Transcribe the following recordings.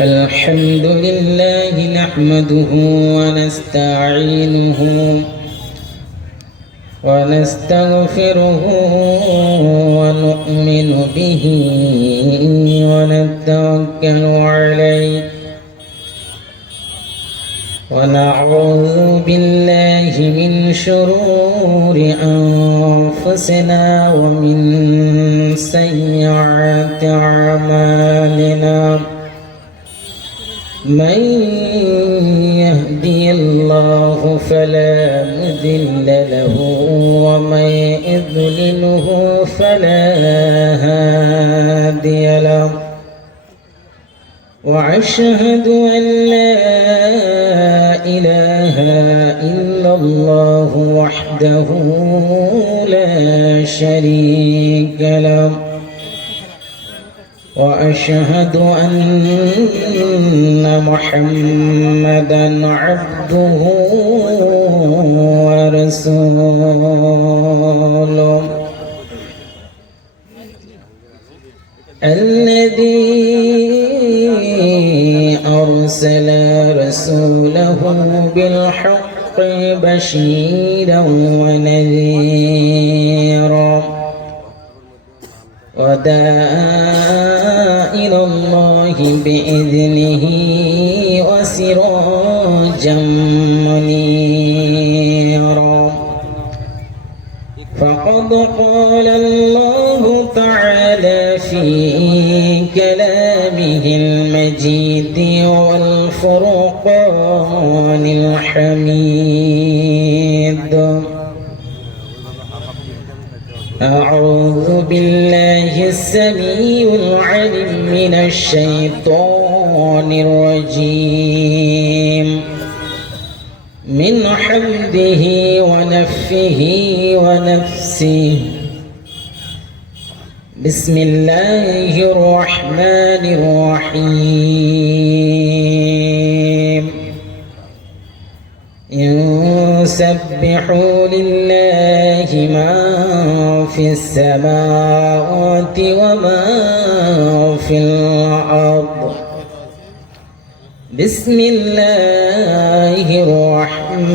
الحمد لله نحمده ونستعينه ونستغفره ونؤمن به ونتوكل عليه ونعوذ بالله من شرور أنفسنا ومن سيئات أعمالنا من يهدي الله فلا مضل له ومن يضلله فلا هادي له وأشهد أن لا إله إلا الله وحده لا شريك له وأشهد أن محمدًا عبده ورسوله الذي أرسل رسوله بالحق بشيرا ونذيرا وداعيا إلى الله بإذنه وسراجا منيرا فقد قال الله تعالى في كلامه المجيد والفرقان الحميد أعوذ بالله السميع العليم من الشيطان الرجيم من حمده ونفه ونفسه بسم الله الرحمن الرحيم يسبح لله ما في السماوات وما في الأرض بسم الله الرحمن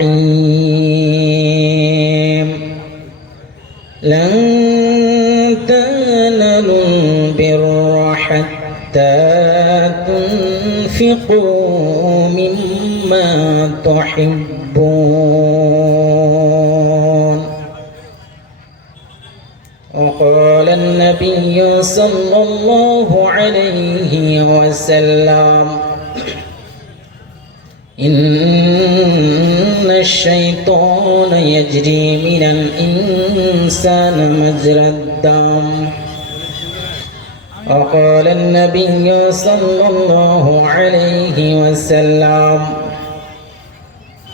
الرحيم لن تنالوا البر حتى تنفقوا مما تحبون وقال النبي صلى الله عليه وسلم إن الشيطان يجري من الإنسان مجرى الدم وقال النبي صلى الله عليه وسلم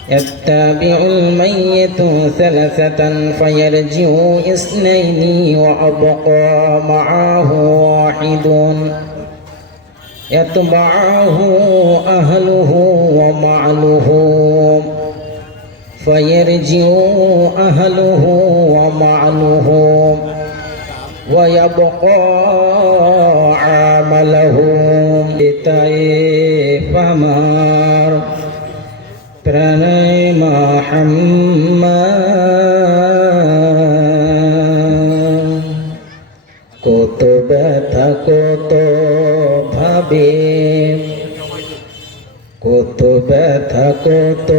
يتبع الميت ثلاثة فيرجع اثنين وأبقى معه واحد يتبعه أهله ومعله فيرجع أهله ومعله ويبقى عمله لتيفمر প্রাণায় মুহাম্মদ কত ব্যথা কত ভাবে কত ব্যথা কত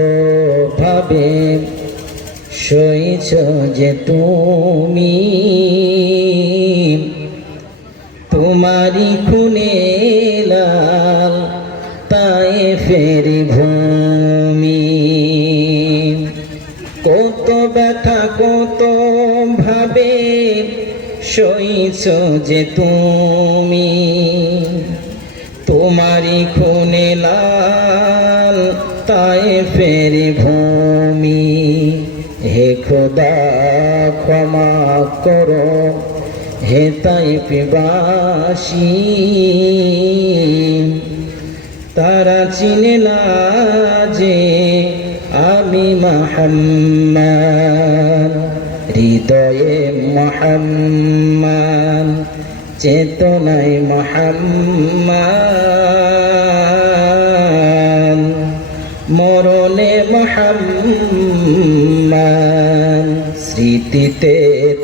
ভাবে সইছ যে তুমি তোমারি খুনে লাল তায়েফের ভূমি কত ব্যথা কত ভাবে সইছ যে তুমি তোমারি খুনে লাল তায়েফের ভূমি হে খোদা ক্ষমা করো হে তায়েফবাসী তারা চিনে না যে আমি মুহাম্মদ হৃদয়ে মুহাম্মদ চেতনায় মুহাম্মদ, মরণে মুহাম্মদ, স্মৃতিতে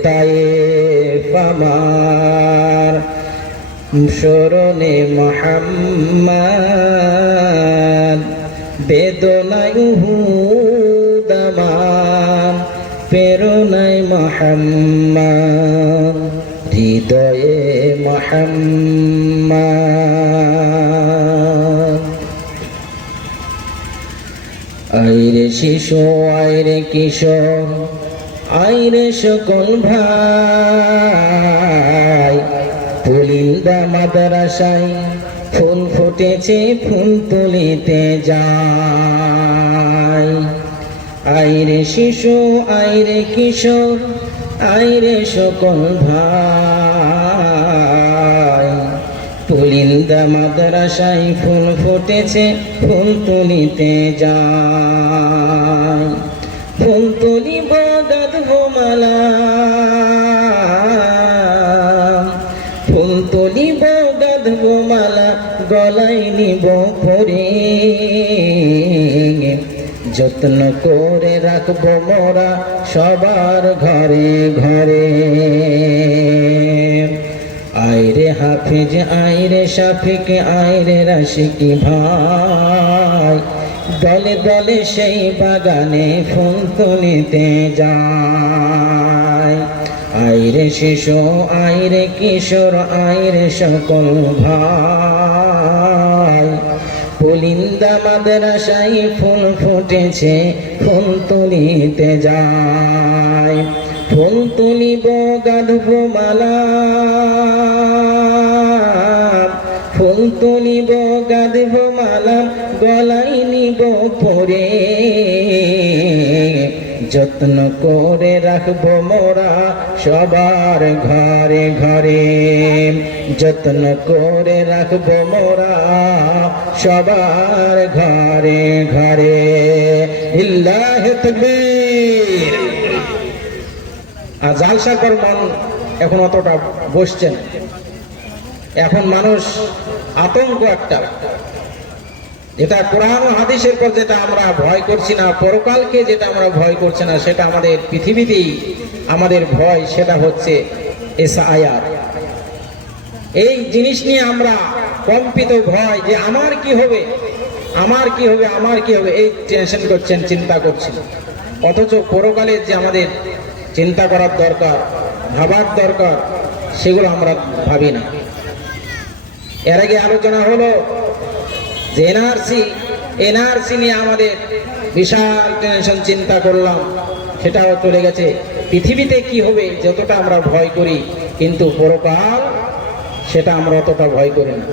তায়েফ আমার, স্মরণে মুহাম্মদ, বেদনায় উহুদ আমার, প্রেরণায় মুহাম্মদ, হৃদয়ে মুহাম্মদ। আইরে শিশু আইরে কিশোর আইরে সকল ভাই, পুলিন্দা মাদ্রাসায় ফুল ফুটেছে ফুল তুলিতে যায়। আইরে শিশু আইরে কিশোর আইরে সকল ভাই, পুলিন্দা মাদ্রাসায় ফুল ফুটেছে ফুল তুলিতে যায়। ফুল তুলিব গাঁথব মালা, ফুল তুলিব গাঁথব মালা, গলায় নিব পরে, যত্ন করে রাখবো মোরা সবার ঘরে ঘরে। আইরে হাফিজ আইরে শাফিক আইরে রাশিকি ভাই, দলে দলে সেই বাগানে ফুল তুলিতে যায়। আইরে শিশু আইরে কিশোর আইরে সকল ভাই, পুলিন্দা মাদ্রাসায় ফুল ফুটেছে ফুল তুলিতে যায়। ফুল তুলিব গাঁথব মালা, ফুল তুলিব গাঁথব মালা, গলায় নিব পরে, যত্ন করে রাখবো মোরা সবার ঘরে ঘরে, যত্ন করে রাখবো মোরা সবার ঘরে ঘরে। লিল্লাহি তাকবীর। আর জালসা কর মন এখন অতটা বসছে না, এখন মানুষ আতঙ্ক একটা, যেটা কোরআন ও হাদিসের পর যেটা আমরা ভয় করছি না, পরকালকে যেটা আমরা ভয় করছি না, সেটা আমাদের পৃথিবীতেই আমাদের ভয়, সেটা হচ্ছে এসআইআর। এই জিনিস নিয়ে আমরা কম্পিত ভয়, যে আমার কি হবে, আমার কি হবে, আমার কি হবে, এই টেনশন করছেন, চিন্তা করছেন। অথচ পরকালের যে আমাদের চিন্তা করার দরকার, ভাবার দরকার, সেগুলো আমরা ভাবি না। এর আগে আলোচনা হলো যে এনআরসি নিয়ে আমাদের বিশাল টেনশন, চিন্তা করলাম, সেটাও চলে গেছে। পৃথিবীতে কি হবে যতটা আমরা ভয় করি, কিন্তু পরকাল সেটা আমরা অতটা ভয় করি না।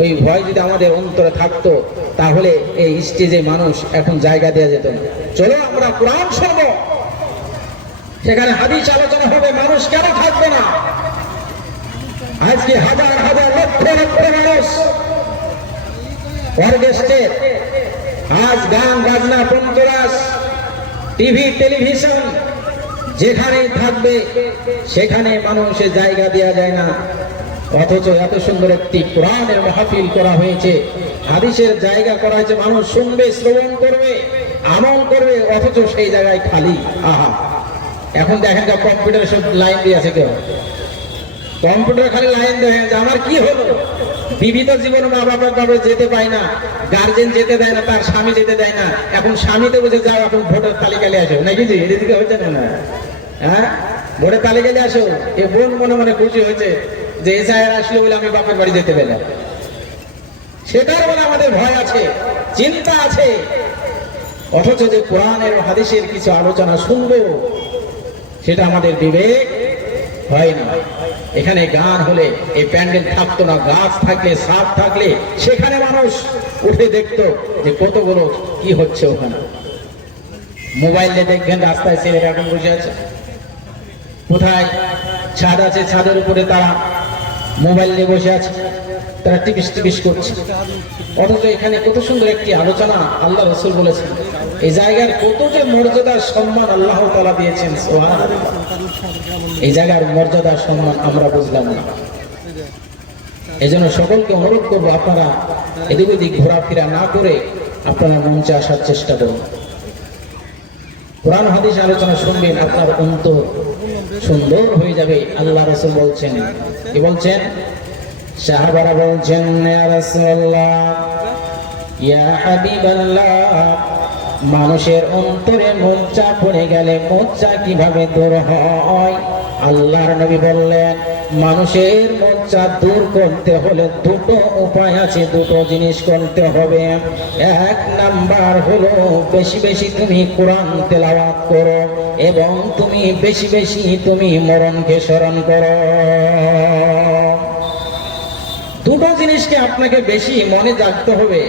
ওই ভয় যদি আমাদের অন্তরে থাকতো, তাহলে এই স্টেজে মানুষ এখন জায়গা দেওয়া যেত না। চলো আমরা কোরআন শুনবো, সেখানে হাদিস আলোচনা হবে, মানুষ কেন থাকবে না? আজকে হাজার হাজার লক্ষ লক্ষ মানুষ অর্কেস্ট্রের, আজ গান বাজনা পঞ্চরাস, টিভি টেলিভিশন যেখানেই থাকবে সেখানে মানুষের জায়গা দেওয়া যায় না। অথচ এত সুন্দর একটি কোরআনের মাহফিল করা হয়েছে, হাদিসের জায়গা করা হয়েছে, মানুষ শুনবে, শ্রবণ করবে, আমল করবে, অথচ সেই জায়গায় খালি। আহা, এখন দেখেন যে কম্পিউটার সব লাইন দিয়ে আছে, কেউ কম্পিউটার খালি লাইন দেয় যে আমার কি হলো। বিবিধ জীবন মা বাবার বাবা যেতে পায় না, গার্জেন যেতে দেয় না, তার স্বামী যেতে দেয় না। এখন স্বামীতে বুঝে যাও, এখন ভোটের তালিকালে আসো নাকি, জি এদিকে হচ্ছে না? হ্যাঁ, ভোটের তালিকালে আসো। এ বোন মনে মনে খুশি হয়েছে যে এসআইআর আসলো বলে আমি বাপের বাড়ি যেতে পেলাম। সেটার বলে আমাদের ভয় আছে, চিন্তা আছে। অথচ যে কোরআনের ও হাদিসের কিছু আলোচনা শুনবো, সেটা আমাদের বিবেক হয় না। এখানে গান হলে এই প্যান্ডেল থাকতো না, গাছ থাকলে, সাপ থাকলে সেখানে মানুষ উঠে দেখতো যে কতগুলো কি হচ্ছে ওখানে। মোবাইলে দেখবেন রাস্তায় ছেলেরা এখন বসে আছে, কোথায় ছাদ আছে, ছাদের উপরে তারা মোবাইল নিয়ে বসে আছে, তারা টিপিস টিপিস করছে। অথচ এখানে কত সুন্দর একটি আলোচনা আল্লাহ রাসূল বলেছেন, এই জায়গার কত যে মর্যাদা সম্মান আল্লাহ তাআলা দিয়েছেন, সুবহানাল্লাহ। এই জায়গার মর্যাদা সম্মান আমরা বুঝলাম না। এই জন্য সকলকে অনুরোধ করবো, আপনারা এদিক ওদিক ঘোরাফেরা না করে আপনারা মঞ্চে আসার চেষ্টা করুন। কোরআন হাদিস আলোচনা শুনবেন, আপনার অন্তর সুন্দর হয়ে যাবে। আল্লাহ রাসূল বলছেন, কি বলছেন? সাহাবারা বলছেন, ইয়া রাসূলুল্লাহ, ইয়া হাবিবাল্লাহ, মানুষের অন্তরে মোচা পড়ে গেলে মোচা কিভাবে দূর হয়? আল্লাহর নবী বললেন, মানুষের মোচা দূর করতে হলে দুটো উপায় আছে, দুটো জিনিস করতে হবে। এক নাম্বার হলো বেশি বেশি তুমি কোরআন তেলাওয়াত করো এবং তুমি বেশি বেশি তুমি মরণকে স্মরণ করো। দুটো জিনিসকে আপনাকে বেশি মনে রাখতে হবে,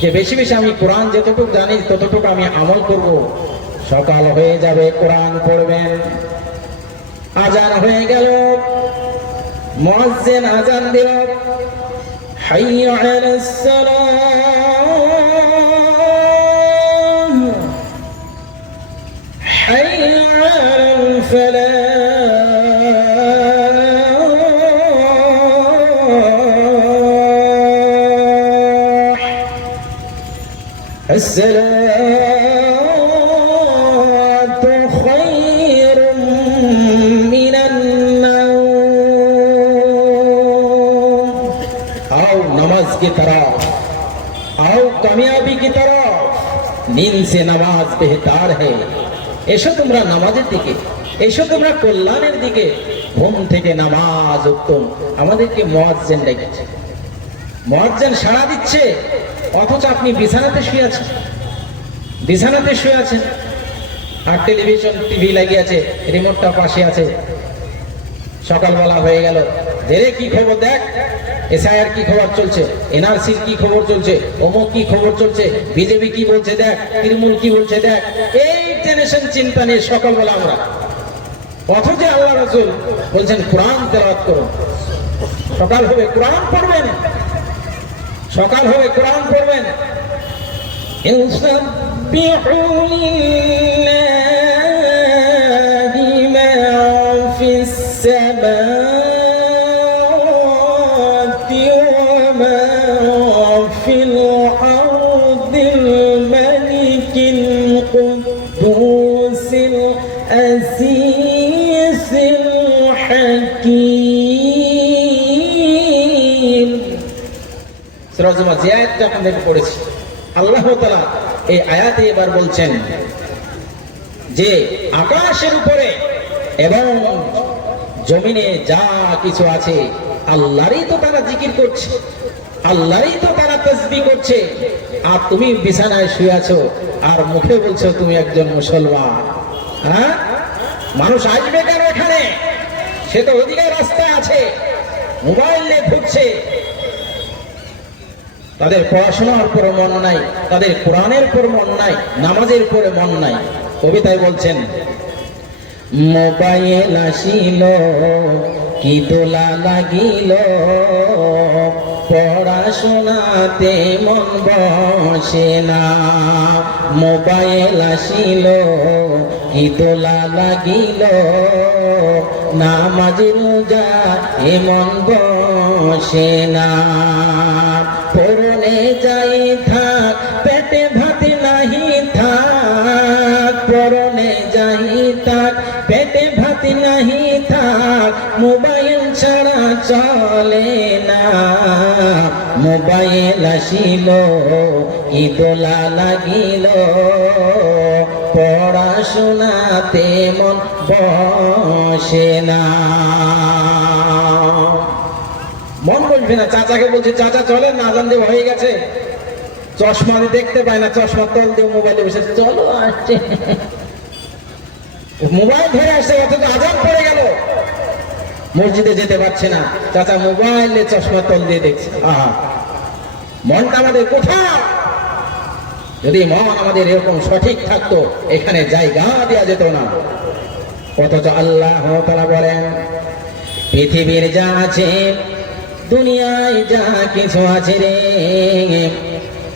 যে বেশি বেশি আমি কোরআন যতটুকু জানি ততটুকু আমি আমল করব। সকাল হয়ে যাবে, কোরআন পড়বেন। আজান হয়ে গেল, মুয়াজ্জিন আজান দিল, হাইয়া আলাস সালাহ, হাইয়া আলাল ফালাহ, الصلاة خير من النوم। आओ नमाज की तरफ, आओ कामयाबी की तरफ, नींद से नमाज बेहतर है। এসো তোমরা নামাজের দিকে, এসো তোমরা কল্যাণের দিকে। ঘুম থেকে নামাজ উত্তম। আমাদেরকে মুয়াজ্জিন ডেকেছে, মুয়াজ্জিন সাড়া দিচ্ছে, অথচ আপনি বিছানাতে শুয়ে আছেন, বিছানাতে শুয়ে আছেন, আর টেলিভিশন টিভি লাগিয়ে আছে, রিমোটটা পাশে আছে। সকালবেলা হয়ে গেল, ধীরে কি খবর দেখ, এসআইআর কি খবর চলছে, এনআরসির কি খবর চলছে, অমুক কি খবর চলছে, বিজেপি কি বলছে দেখ, তৃণমূল কি বলছে দেখ। এই টেনশন চিন্তা নিয়ে সকালবেলা আমরা, অথচ আল্লাহ রাসূল বলছেন কোরআন তেলাওয়াত করুন। সকাল হবে কোরআন পড়বেন, সকাল হবে কোরআন পড়বেন। ইউসাব্বিহু লিল্লাহি মা ফিস সামাওয়াতি ওয়া মা ফিল আরদিল মালিকিল কুদ্দুসিল আসীসিল হাকীম। সূরা জুমার যে আয়াতটা আপনাদের পড়েছি, আল্লাহ তাআলা এই আয়াতে এবার বলছেন যে আকাশের উপরে এবং জমিনে যা কিছু আছে আল্লাহরই তো তারা জিকির করছে, আল্লাহরই তো তারা তাসবিহ করছে। আর তুমি বিছানায় শুয়ে আছো আর মুখে বলছো তুমি একজন মুসলমান। হ্যাঁ, মানুষ আসবে কেন এখানে? সে তো ওদিকে রাস্তায় আছে, মোবাইল নিয়ে ঘুরছে। তাদের পড়াশোনার পর মন নাই, তাদের কোরআনের পর মন নাই, নামাজের পরে মন নাই। কবিতায় বলছেন, মোবাইল আসিল কি দোলা লাগিল, পড়াশোনাতে মন বসে না। মোবাইল আসিল কি দোলা লাগিল, নামাজ রোজা এ মন বসে না। পরনে যাই থাক পেটে ভাত নাহি থাক, পরনে যাই থাক পেটে ভাত নাহি থাক, মোবাইল ছাড়া চলে না। মোবাইল আসিল কি দোলা লাগিল, পড়াশোনাতে মন বসে না। মন বলবে না। চাচাকে বলছে, চাচা চলেন না, আজান দেওয়া হয়ে গেছে। চশমা দেখতে পায় না, চশমা তল দিয়ে মোবাইলে বসে, চলো আসছে, মোবাইল ধরে আসছে, অথচ আজান পড়ে গেল, মসজিদে যেতে পারছে না। চাচা মোবাইলে চশমা তল দিয়ে দেখছে। আহা, মনটা আমাদের কোথাও? যদি মন আমাদের এরকম সঠিক থাকতো, এখানে জায়গা দেওয়া যেত না। অথচ আল্লাহ তাআলা বলেন, পৃথিবীর যা আছে, দুনিয়ায় যা কিছু আছে রে,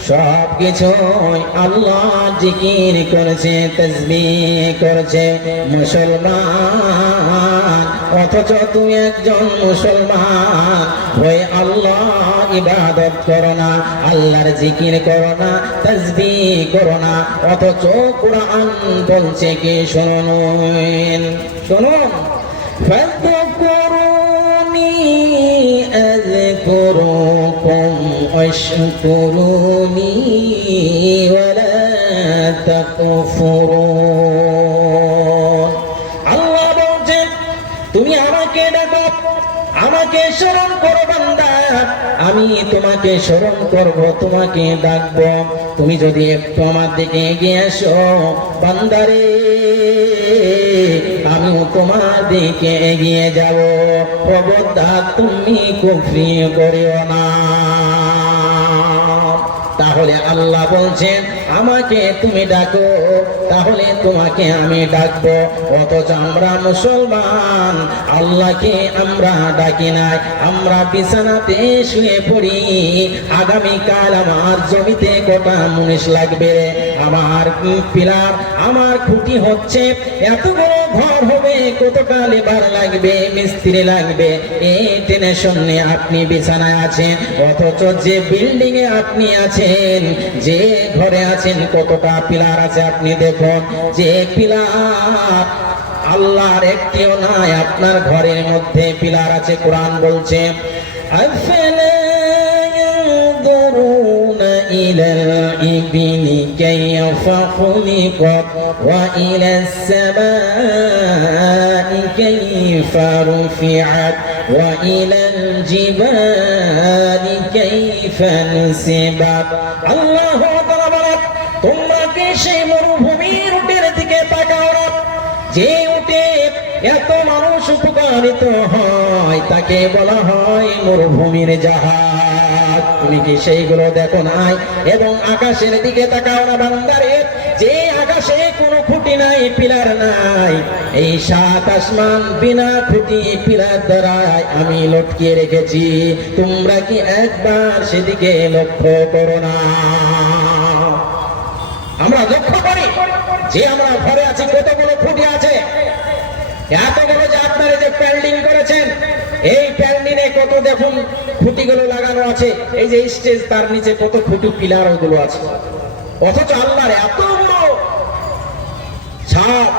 সব কিছু আল্লাহ জিকির করেছে, তাসবিহ করেছে। মুসলমান অথচ তুমি একজন মুসলমান হয়ে আল্লাহ ইবাদত করো না, আল্লাহর জিকির করো না, তাসবিহ করো না। অথচ কোরআন বলছে কি শুনুন, শুনুন, ফাযকুরুনি আযকুরুকুম ওয়াশকুরুনি ওয়ালা তাকফুরুন। আল্লাহ বলছেন তুমি আমাকে ডাকো, আমাকে স্মরণ করো বান্দা, আমি তোমাকে স্মরণ করব, তোমাকে ডাকবো। তুমি যদি একটু আমার দিকে এগিয়ে আসো বান্দারে, আমিও তোমার দিকে এগিয়ে যাব। খবরদার তুমি কুফরি করিও না। তাহলে আল্লাহ বলছেন আমাকে তুমি ডাকো, তাহলে তোমাকে আমি ডাকবো। অথচ আমরা মুসলমান, আল্লাহকে আমরা ডাকি নাই, আমরা বিছানাতে শুয়ে পড়ি। আগামীকাল আমার জমিতে কটা মুনিশ লাগবে, আমার পিলার, আমার খুঁটি হচ্ছে, এত বড় ঘর হবে, কতটা লেবার লাগবে, মিস্ত্রি লাগবে, এই টেনশন নিয়ে আপনি বিছানায় আছেন। অথচ যে বিল্ডিং এ আপনি আছেন, যে ঘরে আছেন, কতটা পিলার আছে আপনি দেখুন। যে পিলার আল্লাহর একটিও নাই, আপনার ঘরের মধ্যে পিলার আছে। কোরআন বলছে আফালা ইয়ানজুরুনা ইলাল ইবিলি কাইফা খুলিকাত ওয়া ইলাস সামাই কাইফা রুফিআত ওয়া ইলাল জিবালি কাইফা নুসিবাত। আল্লাহু তাআলা বলেন তোমরা কি সেই মরুভূমির উটের দিকে তাকাও না, যে উটে এত মানুষ উপকারিত হয়, তাকে বলা হয় মরুভূমির জাহাজ। তুমি কি সেইগুলো দেখো নাই? এবং আকাশের দিকে তাকাও না বান্দারে, যে আকাশে কোনো খুঁটি নাই, পিলার নাই, এই সাত আসমান বিনা খুঁটি পিলার দ্বারাই আমি লটকিয়ে রেখেছি। তোমরা কি একবার সেদিকে লক্ষ্য করো না? আমরা লক্ষ্য করি যে আমরা ঘরে আছি, কতগুলো খুঁটি আছে, এতগুলো যে আপনারা যে প্যান্ডিং করেছেন, এই প্যান্ডিনে কত দেখুন খুঁটিগুলো লাগানো আছে, এই যে স্টেজ তার নিচে কত খুঁটি পিলার ওগুলো আছে। অথচ আল্লাহর এতগুলো ছাদ,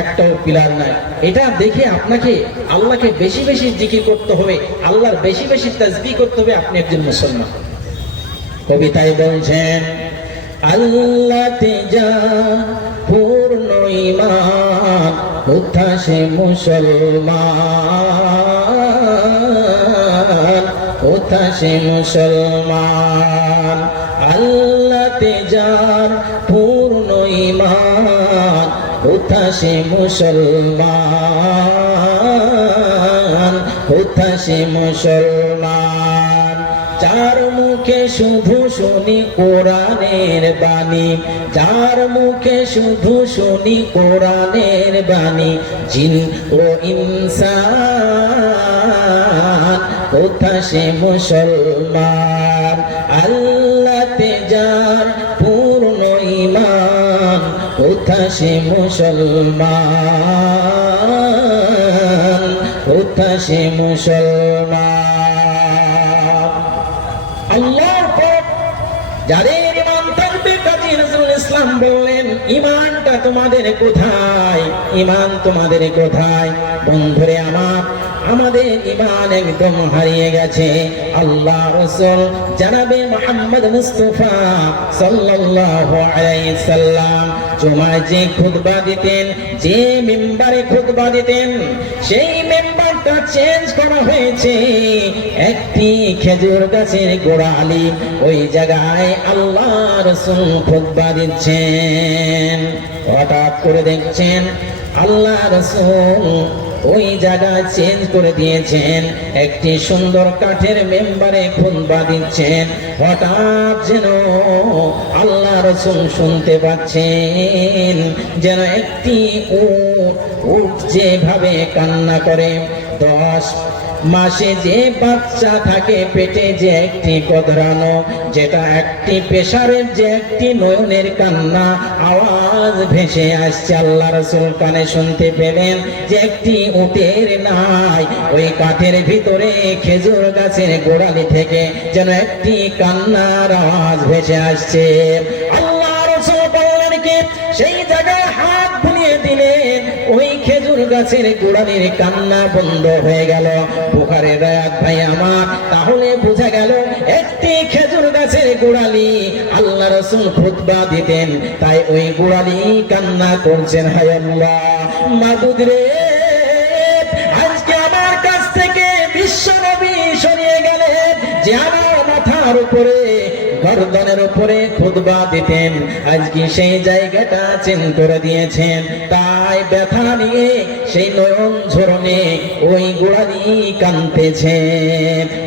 একটাও পিলার নাই। এটা দেখে আপনাকে আল্লাহকে বেশি বেশি জিকির করতে হবে, আল্লাহর বেশি বেশি তাসবিহ করতে হবে, আপনি একজন মুসলমান। কবিতায় বলছেন আল্লাহতে যা পূর্ণ ঈমান, উদ্ধাসে মুসলমান, উদ্ধাসে মুসলমান। আল্লাহতে যার পূর্ণ ঈমান, উদ্ধাসে মুসলমান, উদ্ধাসে মুসলমান। যার মুখে শুধু শুনি কোরআনের বাণী, যার মুখে শুধু শুনি কোরআনের বাণী, জিন ও ইনসান, কোথা সে মুসলমান। আল্লাহতে যার পূর্ণ ঈমান, কোথা সে মুসলমান, কোথা সে মুসলমান। আল্লাহর পথ যাদের ঈমান থাকবে, কাজী নজরুল ইসলাম বললেন ঈমানটা তোমাদের কোথায়, ঈমান তোমাদের কোথায়? বন্ধুরে আমার, আমাদের ঈমান একদম হারিয়ে গেছে। আল্লাহ রাসূল জনাবে মুহাম্মদ মুস্তাফা সাল্লাল্লাহু আলাইহি সাল্লাম জুমায় যে খুতবা দিতেন, যে মিম্বারে খুতবা দিতেন, সেই মিম্বারটা চেঞ্জ করা হয়েছে। একটি খেজুর গাছের গোড়ালি, ওই জায়গায় আল্লাহ রাসূল খুতবা দিচ্ছেন। হঠাৎ করে দেখছেন আল্লাহ রাসূল ওই জায়গা চেঞ্জ করে দিয়েছেন, একটি সুন্দর কাঠের মেম্বারে খুতবা দিচ্ছেন। হঠাৎ যেন আল্লাহ রাসূল শুনতে পাচ্ছেন যেন একটি উট যেভাবে কান্না করে, 10 মাসে যে বাচ্চা থাকে পেটে যে একটি কদরানো, যেটা একটি পেশারের যে একটি নয়নের কান্না আওয়াজ ভেসে আসছে, আল্লাহ রাসূল কানে শুনতে পেলেন যে একটি উটের নাই, ওই কাঠের ভিতরে খেজুর গাছের গোড়ালি থেকে যেন একটি কান্নার আওয়াজ ভেসে আসছে। আল্লাহ রাসূল বললেন কি, সেই জায়গায় হাত বুলিয়ে দিলেন, ওই খেজুর গাছের গোড়ালির কান্না বন্ধ হয়ে গেল। বুখারীর রায়াত ভাই আমার, তাহলে বোঝা গেল একটি খেজুর গাছের গোড়ালি আল্লাহ রাসূল খুতবা দিতেন, তাই ওই গোড়ালি কান্না করছেন, হায় আল্লাহ মাবুদ রে, আজকে আমার কাছ থেকে বিশ্ব নবী সরিয়ে গেলেন, যে আমার মাথার উপরে গর্দনের উপরে খুতবা দিতেন, আজকে সেই জায়গাটা চেঞ্জ করে দিয়েছেন। তাই ব্যথা নিয়ে সেই নয়ন ঝরনে ওই গোড়ালি কাঁদতেছে।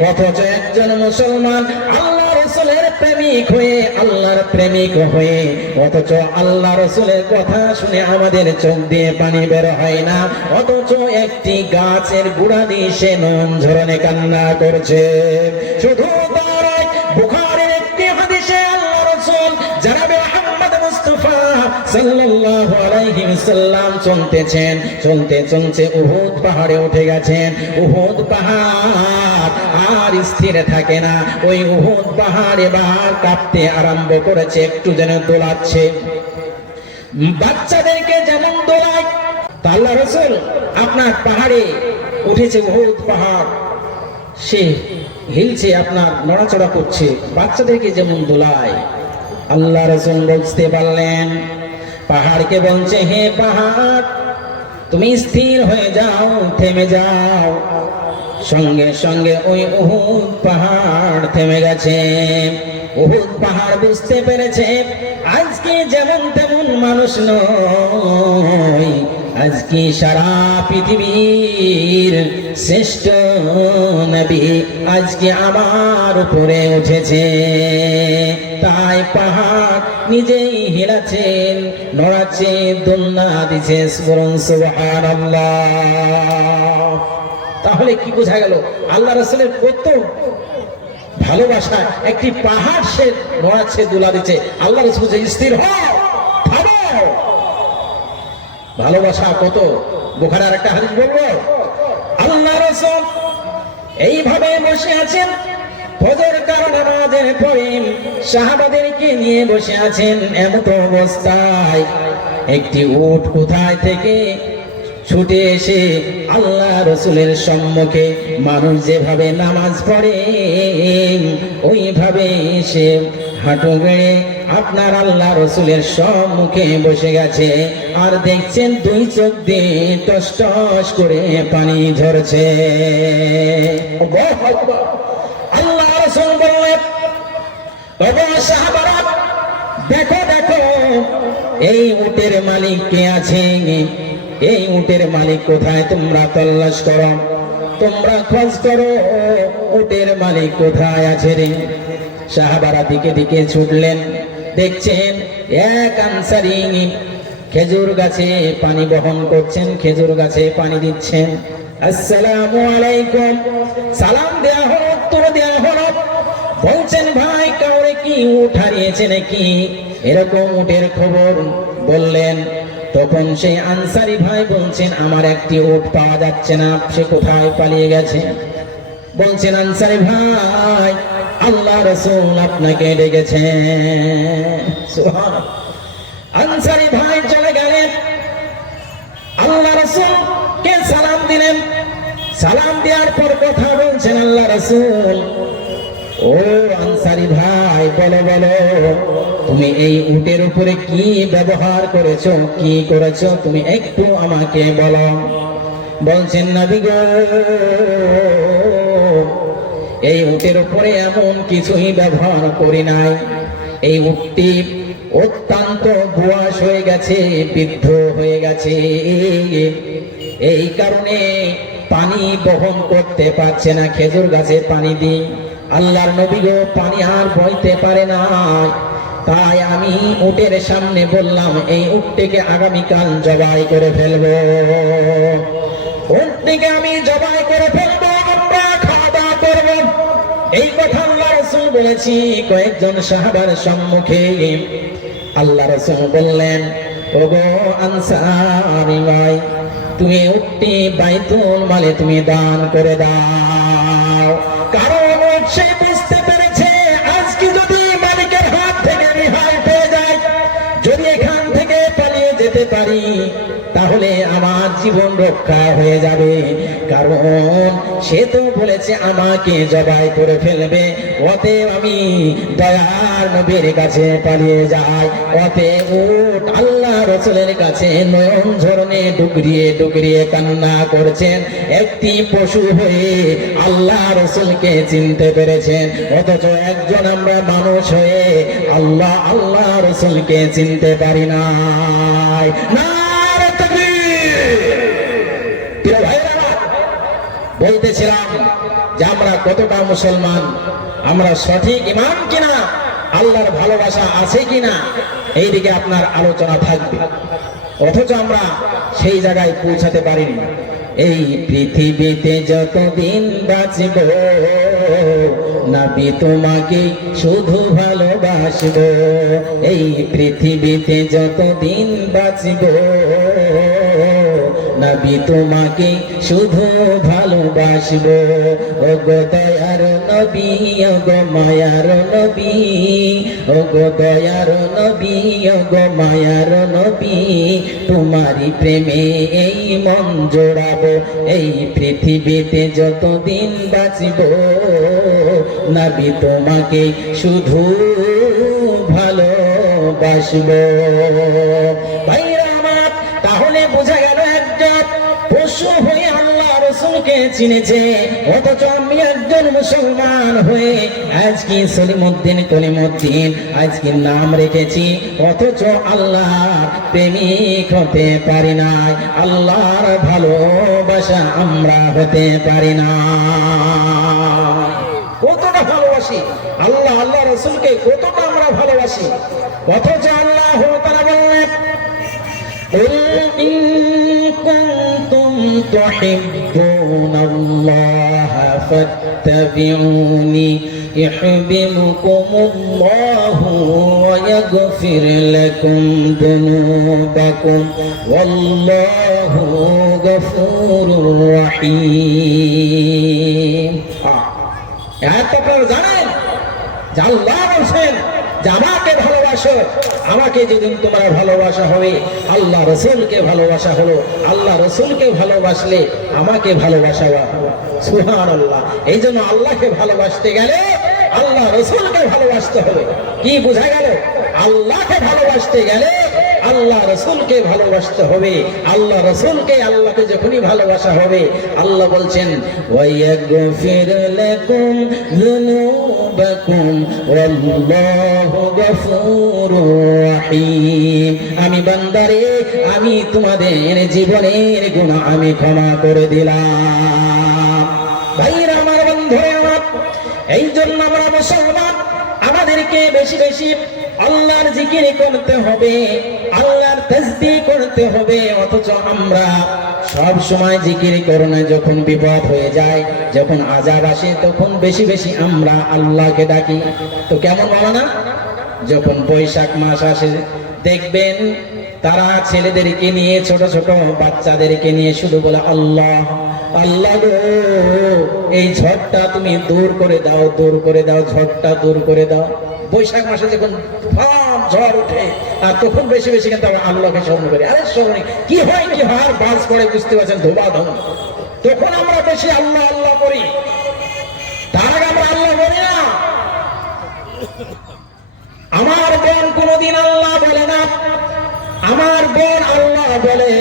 অথচ একজন মুসলমান আল্লাহ রাসূলের প্রেমিক হয়ে, আল্লাহর প্রেমিক হয়ে, অথচ আল্লাহ রাসূলের কথা শুনে আমাদের চোখ দিয়ে পানি বের হয় না, অথচ একটি গাছের গোড়ালি সে নয়ন ঝরনে কান্না করছে। শুধু তাই, বুখারীর একটি হাদিসে আল্লাহ রাসূল জনাবে মুহাম্মদ মুস্তাফা সাল্লাল্লাহু আলাইহি ওয়াসাল্লাম চলতে চলতে উহুদ পাহাড়ে উঠে গেছেন। উহুদ পাহাড় আর স্থির থাকে না, ওই উহুদ পাহাড় এবার কাঁপতে আরম্ভ করেছে, একটু যেন দোলাচ্ছে, বাচ্চাদেরকে যেমন দোলায়। আল্লাহ রাসূল আপনার পাহাড়ে উঠেছে, উহুদ পাহাড় সে হিলছে, আপনার নড়াচড়া করছে, বাচ্চাদেরকে যেমন দোলায়। আল্লাহ রাসূল বুঝতে পারলেন, পাহাড়কে বলছে, হে পাহাড় তুমি স্থির হয়ে যাও, থেমে যাও। সঙ্গে সঙ্গে ওই উহুদ পাহাড় থেমে গেছে। উহুদ পাহাড় বুঝতে পেরেছে আজকে যেমন তেমন মানুষ নয়, আজকে সারা পৃথিবীর শ্রেষ্ঠ নবী আজকে আমার উপরে উঠেছে। তাই পাহাড় নিজেই হেলাচ্ছেন, নড়াচ্ছে, দোলনা দিচ্ছে, সুবহানাল্লাহ। তাহলে কি বোঝা গেল? আল্লাহ রাসূলের কত ভালোবাসা, একটি পাহাড় সে নড়াচ্ছে, দোলা দিচ্ছে, আল্লাহ রাসূল বলছে স্থির হও, থামো। ভালোবাসা কত! বুখারীর আরেকটা হাদিস বলবো, আল্লাহ রাসূল এইভাবে বসে আছেন, ফজর নামাজের পরে সাহাবাদেরকে নিয়ে বসে আছেন, এমত অবস্থায় একটি উট কোথায় থেকে ছুটে এসে আল্লাহ রাসূলের সম্মুখে, মানুষ যেভাবে নামাজ পড়ে ওইভাবে এসে হাঁটু গেড়ে আপনার আল্লাহ রাসূলের সম্মুখে বসে গেছে। আর দেখছেন দুই চোখ দিয়ে টস টস করে পানি ঝরছে। আল্লাহ রাসূল বললেন, ওগো সাহাবারা, দেখো দেখো এই উটের মালিক কে আছে, এই উটের মালিক কোথায়? তোমরা তল্লাশ করো, তোমরা খোঁজ করো, উটের মালিক কোথায় আছে রে? সাহাবারা দিকে দিকে ছুটলেন, দেখছেন এক আনসারী খেজুর গাছে পানি বহন করছেন, খেজুর গাছে পানি দিচ্ছেন। আসসালামু আলাইকুম, সালাম দেয়া হলো, উত্তর দেয়া হলো। বলছেন, ভাই কাউরে কি উট হারিয়েছে নাকি? এরকম উটের খবর বললেন। তখন সেই আনসারী ভাই বলছেন, আমার একটি উট পাওয়া যাচ্ছে না, সে কোথায় পালিয়ে গেছে। বলছেন, আনসারী ভাই আল্লাহ রাসূল আপনাকে ডেকেছেন। সুবহানাল্লাহ। আনসারী ভাই চলে গেলেন, আল্লাহ রাসূল কে সালাম দিলেন। সালাম দেওয়ার পর কথা বলছেন আল্লাহ রাসূল, ও আনসারী ভাই বলো বলো, তুমি এই উটের উপরে কি ব্যবহার করেছো, কি করেছো, তুমি একটু আমাকে বলো। বলছেন, নবী গো, এই উটের উপরে এমন কিছুই ব্যবহার করি নাই। এই উটটি অত্যন্ত বয়স হয়ে গেছে, বৃদ্ধ হয়ে গেছে, এই কারণে পানি বহন করতে পারছে না। খেজুর গাছে পানি দিই, আল্লাহর নবী গো পানি আর বইতে পারে না। তাই আমি উটের সামনে বললাম, এই উটটিকে আগামীকাল জবাই করে ফেলবো, উটটিকে আমি জবাই করে ফেলবো। এই কথা আল্লাহ রাসূল বলেছি কয়েকজন সাহাবার সম্মুখে। আল্লাহ রাসূল বললেন, ওগো আনসারী ভাই, তুমি উটটি বাইতুল মালে তুমি দান করে দাও। কারণ সে বুঝতে পেরেছে আজকে যদি মালিকের হাত থেকে রেহাই পেয়ে যায়, যদি এখান থেকে পালিয়ে যেতে পারি, তাহলে আমার জীবন রক্ষা হয়ে যাবে। কারণ সে তো বলেছে আমাকে জবাই করে ফেলবে, অতএব আমি দয়ার নবীর কাছে পালিয়ে যাই। অতএব উট আল্লাহ রাসূলের কাছে নয়ন ঝরনে ডুকরিয়ে ডুকরিয়ে কান্না করছেন। একটি পশু হয়ে আল্লাহ রাসূলকে চিনতে পেরেছেন, অথচ একজন আমরা মানুষ হয়ে আল্লাহ আল্লাহ রাসূলকে চিনতে পারি নাই। বলতেছিলাম যে আমরা কতটা মুসলমান, আমরা সঠিক ইমান কিনা, আল্লাহর ভালোবাসা আছে কিনা, এই দিকে আপনার আলোচনা থাকবে। অথচ আমরা সেই জায়গায় পৌঁছাতে পারিনি। এই পৃথিবীতে যতদিন বাঁচব নবী তোমাকে শুধু ভালোবাসব। এই পৃথিবীতে যতদিন বাঁচব নবী তোমাকে শুধু ভালোবাসব। ওগো দয়ার নবী, ওগো মায়ার নবী, ওগো দয়ার নবী, ওগো মায়ার নবী, তোমারই প্রেমে এই মন জোড়াবো। এই পৃথিবীতে যতদিন বাঁচব নবী তোমাকে শুধু ভালোবাসব। ভাইরা আমার, তাহলে বোঝা গেল একজন পশু হয়ে আল্লাহ রাসূলকে চিনেছে, অথচ আমি একজন মুসলমান হয়ে আজকে সলিমুদ্দিন কলিমুদ্দিন আজকে নাম রেখেছি, অথচ আল্লাহর প্রেমিক হতে পারি না, আল্লাহর ভালোবাসা আমরা হতে পারি না। কতটা ভালোবাসি আল্লাহ আল্লাহ রাসূলকে, কতটা আমরা ভালোবাসি, অথচ আল্লাহ তাআলা বললেন, قل إن كنتم تحبون الله فاتبعوني يحببكم الله ويغفر لكم ذنوبكم والله غفور رحيم। আপনারা জানেন যে আল্লাহ বলছেন যে আমাকে ভালোবাসো, আমাকে যেদিন তোমার ভালোবাসা হবে, আল্লাহ রাসূলকে ভালোবাসা হলো, আল্লাহ রাসূলকে ভালোবাসলে আমাকে ভালোবাসা হবে। সুবহানাল্লাহ। এই জন্য আল্লাহকে ভালোবাসতে গেলে আল্লাহ রাসূলকে ভালোবাসতে হবে। কি বোঝা গেল? আল্লাহকে ভালোবাসতে গেলে আল্লাহ রাসূলকে ভালোবাসতে হবে। আল্লাহ রাসূলকে, আল্লাহকে যখনই ভালোবাসা হবে, আল্লাহ বলছেন ওয়ায়াগফির লাকুম যুনুবাকুম ওয়াল্লাহু গফুরুর রহিম। আমি বান্দারে, আমি তোমাদের জীবনের গুনাহ আমি ক্ষমা করে দিলাম। ভাইরা আমার, বন্ধুরা আমার, এই জন্য আমরা মুসলমান, আমাদেরকে বেশি বেশি আল্লাহর জিকির করতে হবে, আল্লাহর তাসবিহ করতে হবে। অথচ আমরা সব সময় জিকির করো না, যখন বিপদ হয়ে যায়, যখন আযাব আসে, তখন বেশি বেশি আমরা আল্লাহকে ডাকি। তো কেমন বলো না, যখন বৈশাখ মাস আসে দেখবেন তারা ছেলেদেরকে নিয়ে, ছোট ছোট বাচ্চাদেরকে নিয়ে শুধু বলে আল্লাহ আল্লাহ গো, এই ঝড়টা তুমি দূর করে দাও, দূর করে দাও, ঝড়টা দূর করে দাও। বৈশাখ মাসে যখন ঝড় উঠে, আর তখন বেশি বেশি কিন্তু আমরা আল্লাহকে স্মরণ করি। আরে স্মরণ কি হয়, কি হয়, বাজ পড়ে, বুঝতে পারছেন, ধোবা ধন, তখন আমরা বেশি আল্লাহ আল্লাহ করি, তার আগে আমরা আল্লাহ বলি না। আমার বোন কোনদিন আল্লাহ বলে না, আমার বোন আল্লাহ বলে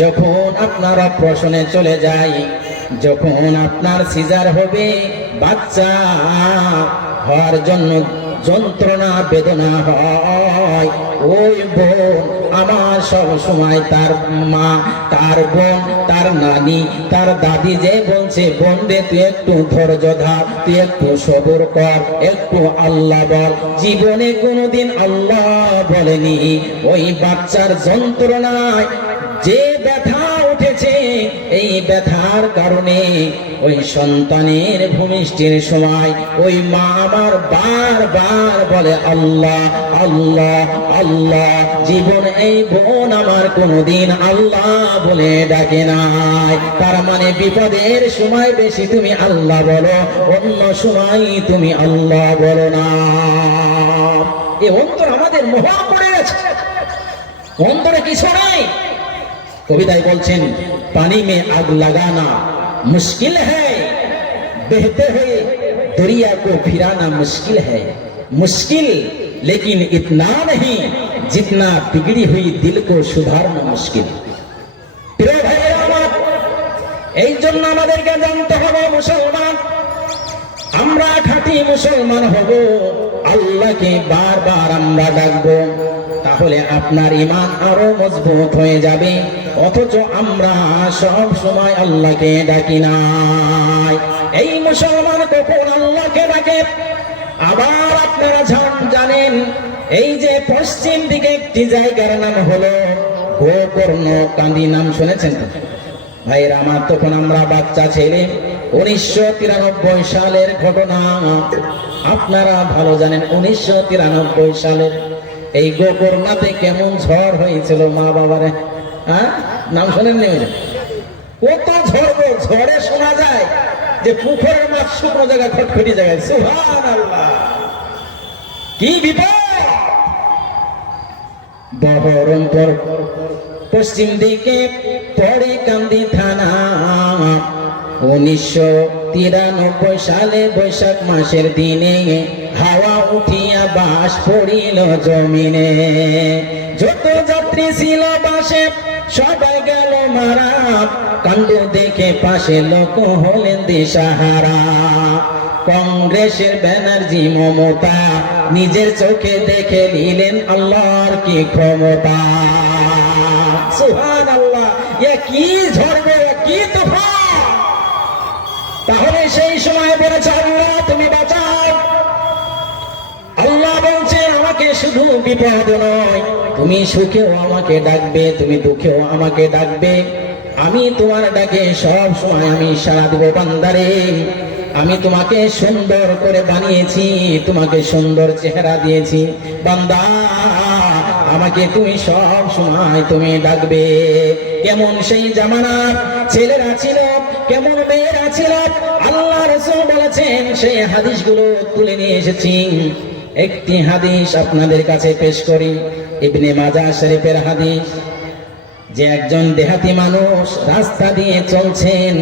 যখন আপনারা প্রশ্নে চলে যায়, যখন আপনার সিজার হবে, বাচ্চা হওয়ার জন্য যন্ত্রণা বেদনা হয়, ওই বোন আমার সব সময় তার মা, তার বোন, তার নানি, তার দাদি যে বলছে, বোন রে তুই একটু ধৈর্য ধর, তুই একটু সবর কর, একটু আল্লাহ বল। জীবনে কোনোদিন আল্লাহ বলেনি। ওই বাচ্চার যন্ত্রণায় যে ব্যথা উঠেছে, এই ব্যথার কারণে ওই সন্তানের ভূমিষ্ঠির সময় ওই মা আমার বারবার বলে আল্লাহ আল্লাহ আল্লাহ। জীবন এই বোন আমার কোনোদিন আল্লাহ বলে ডাকে নাই। তার মানে বিপদের সময় বেশি তুমি আল্লাহ বলো, অন্য সময় তুমি আল্লাহ বলো না। এই অন্তর আমাদের মোহা পড়ে গেছে, অন্তরে কিছু নাই। কবিতায় বলছেন পানি মে আগ লাগানা মুশকিল है, बहते हुए दरिया को फिराना मुश्किल है। मुश्किल लेकिन इतना नहीं जितना बिगड़ी हुई दिल को सुधारना मुश्किल। প্রিয় ভাইরা আমার, এই জন্য আমাদেরকে জানতে হবে মুসলমান, আমরা খাঁটি মুসলমান হব, আল্লাহকে বারবার আমরা ডাকবো, তাহলে আপনার ঈমান আরো মজবুত হয়ে যাবে। অথচ আমরা সব সময় আল্লাহকে ডাকি নাই। এই মুসলমান কখন আল্লাহকে ডাকে? আবার আপনারা জানেন এই যে পশ্চিম দিকে একটি জায়গার নাম হলো গোকর্ণকান্দি, নাম শুনেছেন তো ভাইরা আমার? তখন আমরা বাচ্চা ছেলে, 1993 সালের ঘটনা আপনারা ভালো জানেন। 1993 সালের এই গোকর্ণাতে কেমন ঝড় হয়েছিল মা বাবারে, হ্যাঁ নাম শোনেননি? কত ঝড়, ঝড়ে শোনা যায় যে পুকুরের মাছ শুকনো জায়গায় খটখটি জায়গায়। সুবহানাল্লাহ, কি বিপদ! বহরমপুর পশ্চিম দিকে পড়ে কান্দি থানা। 1993 সালে বৈশাখ মাসের দিনে হাওয়া উঠিয়া বাস পড়িল জমিনে। যত যাত্রী ছিল বাসে সবাই গেল মারা, কাণ্ড দেখে পাশে লোক হলেন দিশাহারা। কংগ্রেসের ব্যানার্জি মমতা নিজের চোখে দেখে নিলেন আল্লাহর কি ক্ষমতা। সুবহানাল্লাহ, এ কি ঝড়, কি তুফান! তাহলে সেই সময় বলেছে আল্লাহ তুমি বাঁচাও। আল্লাহ বলছে আমাকে শুধু বিপদ নয়, তুমি সুখেও আমাকে ডাকবে, তুমি দুঃখেও আমাকে ডাকবে। আমি তোমার ডাকে সব সময় আমি সাড়া দেব। বান্দারে, আমি তোমাকে সুন্দর করে বানিয়েছি, তোমাকে সুন্দর চেহারা দিয়েছি। বান্দা, আমাকে তুমি সব সময় তুমি ডাকবে। কেমন সেই জামানার ছেলেরা ছিল, কেমন মেয়েরা ছিল, আল্লাহ রাসূল বলেছেন। সেই হাদিসগুলো তুলে নিয়ে এসেছি। একটি হাদিস আপনাদের কাছে পেশ করি, ইবনে মাজাহ শরীফের হাদিস। যে একজন দেহাতি মানুষ রাস্তা দিয়ে চলছেন,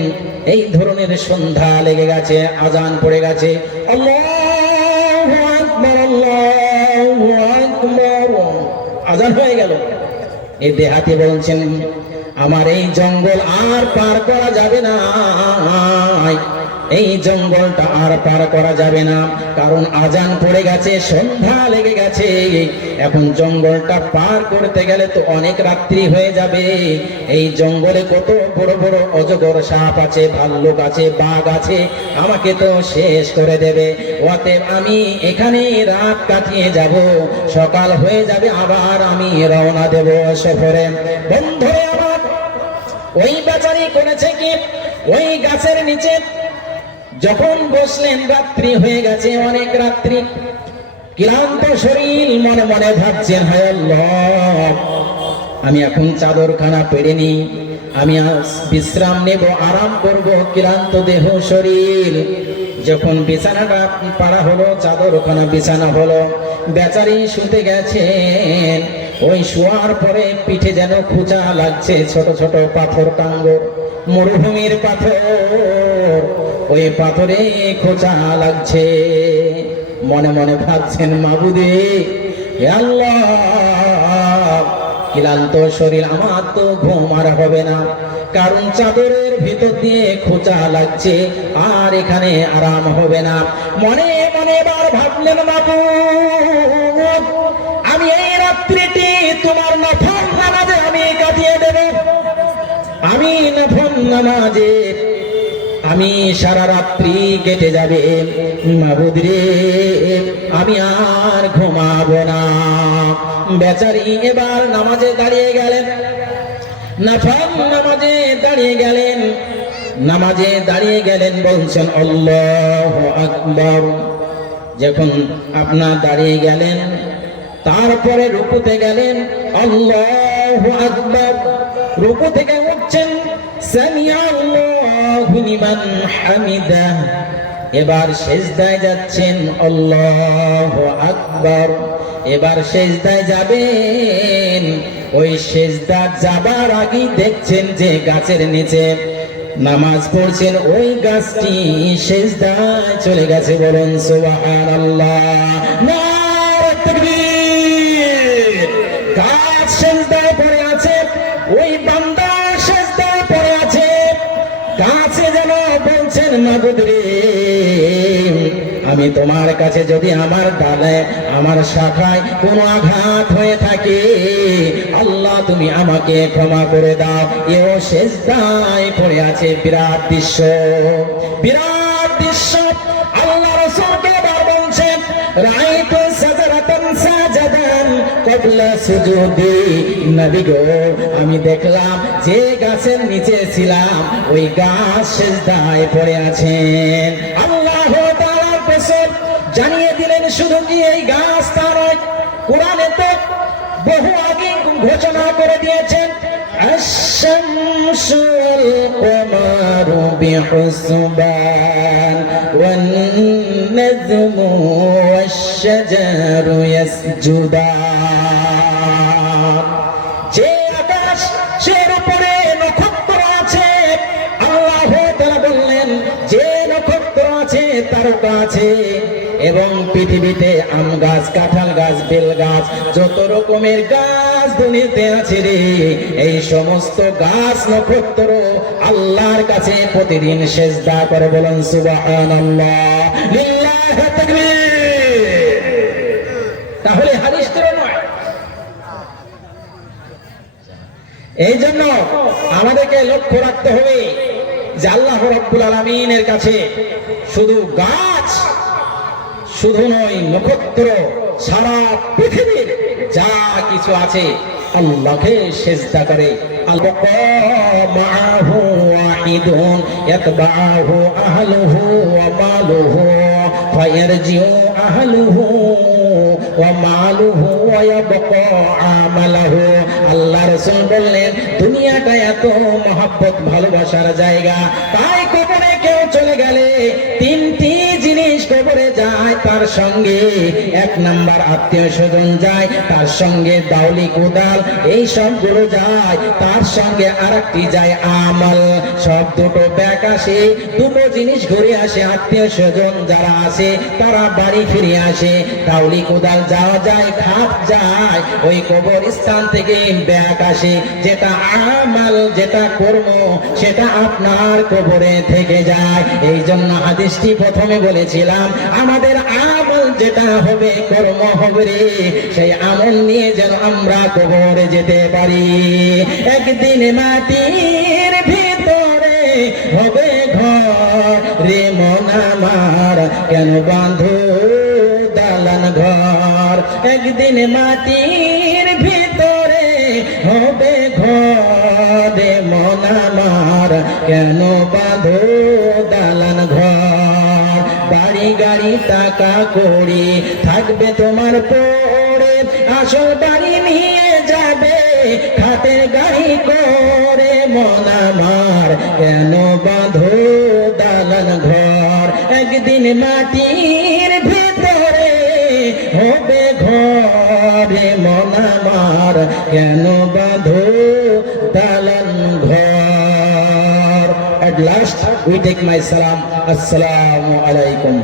এই ধরনের সন্ধ্যা লেগে গেছে, আজান পড়ে গেছে, আল্লাহু আকবার আল্লাহু আকবার, আজান হয়ে গেল। এই দেহাতি বলছেন আমার এই জঙ্গল আর পার করা যাবে না, এই জঙ্গলটা আর পার করা যাবে না, কারণ আজান পড়ে গেছে, সন্ধ্যা লেগে গেছে। এখন জঙ্গলটা পার করতে গেলে তো অনেক রাত্রি হয়ে যাবে। এই জঙ্গলে কত বড় বড় অজগর সাপ আছে, ভাল্লুক আছে, বাঘ আছে, আমাকে তো শেষ করে দেবে। অতএব আমি এখানে রাত কাটিয়ে যাব, সকাল হয়ে যাবে, আবার আমি রওনা দেব সফরে। বন্ধুরে আমার, ওই বেচারি করেছে কি, ওই গাছের নিচে যখন বসলেন, রাত্রি হয়ে গেছে, অনেক রাত্রি, ক্লান্ত শরীর, মনে মনে ভাবছেন হায় আল্লাহ, আমি এখন চাদরখানা পেড়ে নি, আমি বিশ্রাম নেব, আরাম করব, ক্লান্ত দেহ শরীর। যখন বিছানাটা পাড়া হলো, চাদরখানা বিছানা হলো, বেচারি শুতে গেছেন। ওই শোয়ার পরে পিঠে যেন খোঁচা লাগছে, ছোট ছোট পাথর টাঙ্গর, মরুভূমির পাথর, ওই পাথরে খোঁচা লাগছে। মনে মনে ভাবছেন মাবুদে, হে আল্লাহ, ক্লান্ত শরীর, আমার তো ঘুম আর হবে না, কারণ চাদরের ভিতর দিয়ে খোঁচা লাগছে, আর এখানে আরাম হবে না। মনে মনে এবার ভাবলেন মাবুদ, আমি এই রাত্রিটি তোমার নফল নামাজে আমি কাটিয়ে দেব, আমি নফল নামাজে আমি সারা রাত্রি কেটে যাবে। মাবুদ রে, আমি আর ঘুমাবো না। বেচারি এবার নামাজে দাঁড়িয়ে গেলেন। নফল নামাজে দাঁড়িয়ে গেলেন বলছেন আল্লাহু আকবার। যখন আপনার দাঁড়িয়ে গেলেন তারপরে রুকুতে গেলেন আল্লাহু আকবার। রুকু থেকে উঠছেন সামিআল্লাহু লিমান হামিদাহ। এবার সিজদায় যাচ্ছেন আল্লাহু আকবার। এবার সিজদায় যাবেন, ওই সিজদা যাবার আগে দেখছেন যে গাছের নিচে নামাজ পড়ছেন ওই গাছটি সিজদায় চলে গেছে। বলুন সুবহানাল্লাহ, নারে তাকবীর। গাছ সিজদায় পড়ে আছে, ওই বান্দা সিজদায় পড়ে আছে। গাছে যেন বলছেন মাবুদ রে, আমি তোমার কাছে যদি আমার ডালে আমার শাখায় কোনো আঘাত হয়ে থাকে, আল্লাহ তুমি আমাকে ক্ষমা করে দাও। এও সিজদায় পড়ে আছে। বিরাট দৃশ্য, বিরাট দৃশ্য। আল্লাহ রাসূলকে আবার বলছেন রাআইতু সাজারাতান সাজাদান ক্বাবলা সুজুদি। নবী গো, আমি দেখলাম যে গাছের নিচে ছিলাম ওই গাছ সিজদায় পড়ে আছেন। আল্লাহ তাআলার রাসূল জানিয়ে দিলেন শুধু কি এই গাছ তা নয়, কোরআনে তো বহু আগে ঘোষণা করে দিয়েছেন আশ-শামসু ওয়াল কমারু বিহুসবান ওয়ান নাজমু ওয়াশ-শাজারু ইয়াসজুদান। যে আকাশ সের উপরে নক্ষত্র আছে, আল্লাহ তাআলা বললেন যে নক্ষত্র আছে তারকা আছে, এবং পৃথিবীতে আম গাছ, কাঁঠাল গাছ, বেল গাছ, যত রকমের গাছ দুনিয়াতে আছে রে, এই সমস্ত গাছ নক্ষত্র আল্লাহর কাছে প্রতিদিন সিজদা করে। বলেন সুবহানাল্লাহ, লিল্লাহি তাকবীর। তাহলে হাদিস তো নয়। এই জন্য আমাদেরকে লক্ষ্য রাখতে হবে যে আল্লাহ রাব্বুল আলামিনের কাছে শুধু গাছ শুধু নয়, নক্ষত্র, সারা পৃথিবীর যা কিছু আছে আল্লাহকে সিজদা করে। মাআহু ওয়াহিদুন ইয়াতবাহু আহলুহু ওয়া মালুহু ফায়ারজিউ আহলুহু ওয়া মালুহু ওয়া ইয়াবকা আমালুহু। আল্লাহ রাসূল বললেন দুনিয়াটা এত মহব্বত ভালোবাসার জায়গা, তাই কবরে কেউ চলে গেলে তিনটি জিনিস কবরে যায়, তার সঙ্গে এক নাম্বার আত্মীয় স্বজন যায়, তার সঙ্গে দাউলি কোদাল এই সবগুলো যায়, তার সঙ্গে আরেকটি যায় আমল। সব দুটো ব্যাক আসে, দুটো জিনিস ঘুরে আসে। আত্মীয় স্বজন যারা আসে তারা বাড়ি ফিরে আসে, দাউলি কোদাল যাওয়া যায়, খাপ যায়, ওই কবর স্থান থেকে ব্যাক আসে। যেটা আমল, যেটা কর্ম, সেটা আপনার কবরে থেকে যায়। এই জন্য হাদিসটি প্রথমে বলেছিলাম আমাদের আমল যেটা হবে, কর্ম হবে রে, সেই আমল নিয়ে যেন আমরা কবরে যেতে পারি। একদিন মাটির ভিতরে হবে ঘর রে মন আমার, কেন বাঁধো দালান ঘর। একদিন মাটির ভিতরে হবে ঘর রে মন আমার, কেন বাঁধো দালান ঘর। বাড়ি গাড়ি টাকা কড়ি থাকবে তোমার পড়ে, আসল বাড়ি নিয়ে যাবে খাতের গাড়ি করে মন আমার, কেন বাঁধো দালান ঘর। একদিন মাটির ভিতরে হবে ঘর মন আমার, কেন বাঁধো দালান ঘর। At last we take my salam. Assalamu alaikum.